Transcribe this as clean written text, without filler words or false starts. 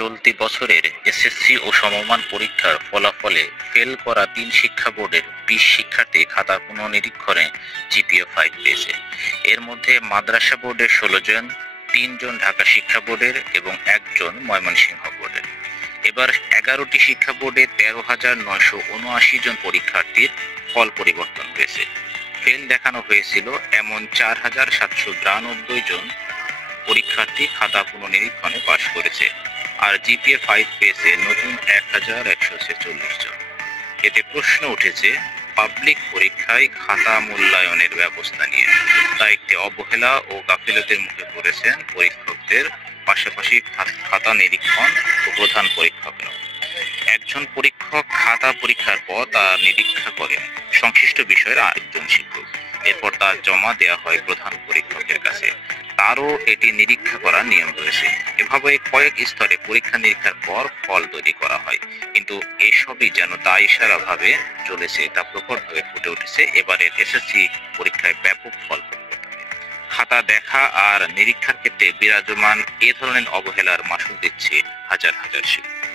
চলতি বছরের এসএসসি ও সমমান পরীক্ষার ফলাফলে ফেল করা ৩ শিক্ষা বোর্ডের ২০ শিক্ষার্থী খাতা পুনর্নিরীক্ষণে জিপিএ 5 পেয়েছে। এর মধ্যে মাদ্রাসা বোর্ডের ১৬ জন, ৩ জন ঢাকা শিক্ষা বোর্ডের এবং ১ জন ময়মনসিংহ বোর্ডের। এবার ১১টি শিক্ষা বোর্ডে ১৩,৯৭৯ জন পরীক্ষার্থীর ফল পরিবর্তন হয়েছে। ফেল দেখানো হয়েছিল এমন ৪,৭৯২ জন পরীক্ষার্থী খাতা পুনর্নিরীক্ষণে পাশ করেছে, আর জিপিএ 5 পেয়েছে নতুন ১,১৪৬ জন। এতে প্রশ্ন উঠেছে পাবলিক পরীক্ষায় খাতা মূল্যায়নের ব্যবস্থা নিয়ে। দায়িত্বে অবহেলা ও গাফিলতির মুখে পড়েছেন পরীক্ষকদের, পাশাপাশি খাতা নিরীক্ষণ ও প্রধান পরীক্ষকরাও। একজন পরীক্ষক খাতা পরীক্ষার পর তা নিরীক্ষা করেন সংশ্লিষ্ট বিষয়ের আরেকজন শিক্ষক। এরপর তা জমা দেওয়া হয় প্রধান পরীক্ষকের কাছে, তারও এটি নিরীক্ষা করার নিয়ম রয়েছে। এভাবে কয়েক স্তরে পরীক্ষা নিরীক্ষার পর ফল তৈরি করা হয়, কিন্তু এসবই যেন দায়সারাভাবে চলেছে তা প্রকটভাবে ফুটে উঠেছে এবারের এসএসসি পরীক্ষায় ব্যাপক ফল পরিবর্তনে। খাতা দেখা আর নিরীক্ষার ক্ষেত্রে বিরাজমান এ ধরনের অবহেলার মাসুল দিচ্ছে হাজার হাজার শিক্ষক।